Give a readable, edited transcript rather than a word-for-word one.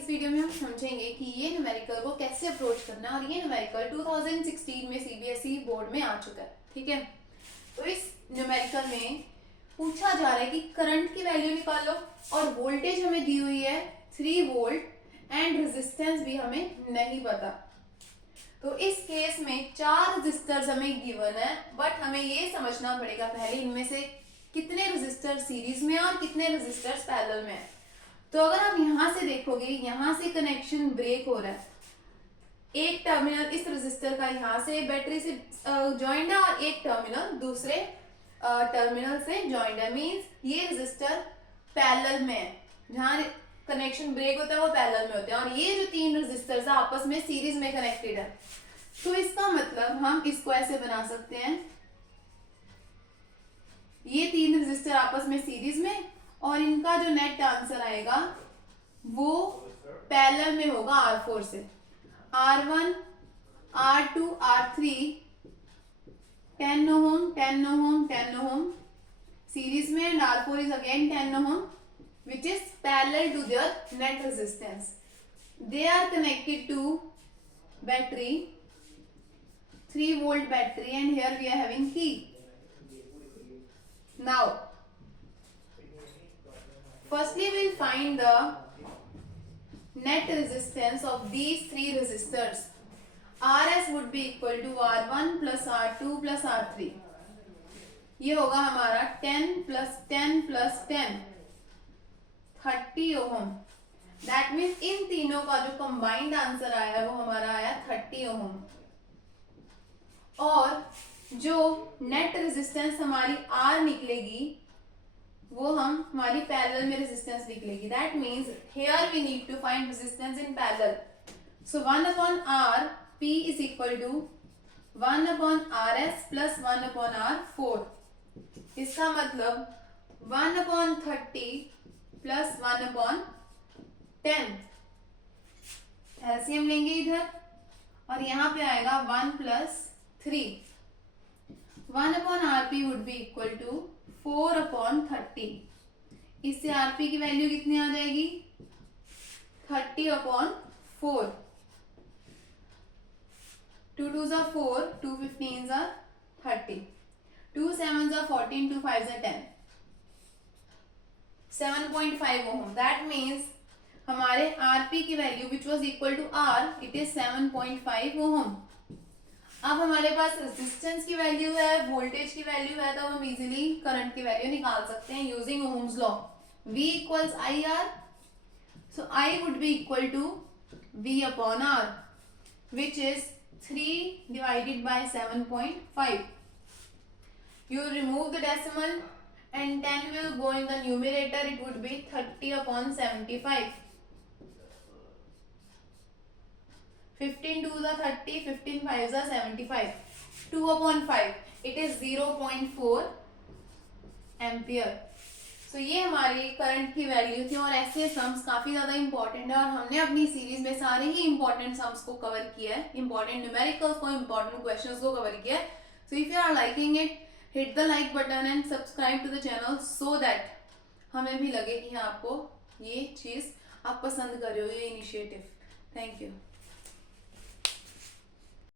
इस वीडियो में हम समझेंगे कि ये न्यूमेरिकल को कैसे अप्रोच करना है और ये न्यूमेरिकल 2016 में सीबीएसई बोर्ड में आ चुका है। ठीक है, तो इस न्यूमेरिकल में पूछा जा रहा है कि करंट की वैल्यू निकालो और वोल्टेज हमें दी हुई है 3 वोल्ट एंड रेजिस्टेंस भी हमें नहीं पता। तो इस केस में 4 रेजिस्टर्स हमें गिवन है, बट हमें ये समझना पड़ेगा पहले इनमें से कितने रेजिस्टर सीरीज में और कितने रेजिस्टर्स पैरेलल में है। तो अगर आप यहां से देखोगे, यहां से कनेक्शन ब्रेक हो रहा है, एक टर्मिनल इस रेजिस्टर का यहां से बैटरी से ज्वाइंट है और एक टर्मिनल दूसरे टर्मिनल से ज्वाइंट है, मींस ये रेजिस्टर पैरेलल में है। जहां कनेक्शन ब्रेक होता है वो पैरेलल में होते हैं और ये जो 3 रेजिस्टर्स है आपस में सीरीज में कनेक्टेड है। तो इसका मतलब हम इसको ऐसे बना सकते हैं, ये 3 रेजिस्टर आपस में सीरीज में और इनका जो नेट आंसर आएगा वो पैरेलल में होगा R4 से। R1, R2, R3 10 ओम 10 ओम 10 ओम सीरीज में and R4 is again 10 ohm which is parallel to their net resistance. They are connected to battery, 3 volt battery, and here we are having key. Now firstly we'll find the net resistance of these 3 resistors. Rs would be equal to R1 plus R2 plus R3. ये होगा हमारा 10 plus 10 plus 10 30 ohm. That means इन तीनों का जो combined answer आया वो हमारा आया 30 ओम। और जो नेट रेजिस्टेंस हमारी R निकलेगी वो हम हमारी पैरेलल में रेजिस्टेंस निकलेगी। That means here we need to find resistance in parallel. So 1 upon R P is equal to 1 upon RS plus 1 upon R4। इसका मतलब 1 upon 30 plus 1 upon 10। एलसीएम लेंगे इधर और यहाँ पे आएगा 1 plus 3। 1 upon RP would be equal to 4 upon 30। इससे RP की वैल्यू कितनी आ जाएगी 30 upon 4। 2 2s are 4, 2 15s are 30, 2 7s are 14, 2 5s are 10, 7.5 ohm। That means हमारे RP की value which was equal to R, it is 7.5 ohm. अब हमारे पास resistance की वैल्यू है, वोल्टेज की वैल्यू है, तो हम इजीली करंट की वैल्यू निकाल सकते हैं using Ohm's law. V equals IR, so I would be equal to V upon R which is 3 divided by 7.5. You remove the decimal and 10 will go in the numerator. It would be 30 upon 75. 15 2s are 30, 15 5s are 75. 2 upon 5. It is 0.4 ampere. So ये हमारी current की value थी और ऐसे sums काफी ज्यादा important है और हमने अपनी सीरीज में सारे ही इंपॉर्टेंट सम्स को कवर किया है, इंपॉर्टेंट न्यूमेरिकल्स को, इंपॉर्टेंट क्वेश्चंस को कवर किया है। So if you are liking it, hit the like button and subscribe to the channel so that हमें भी लगे कि आपको ये चीज आप पसंद कर रहे हो, ये इनिशिएटिव। Thank you.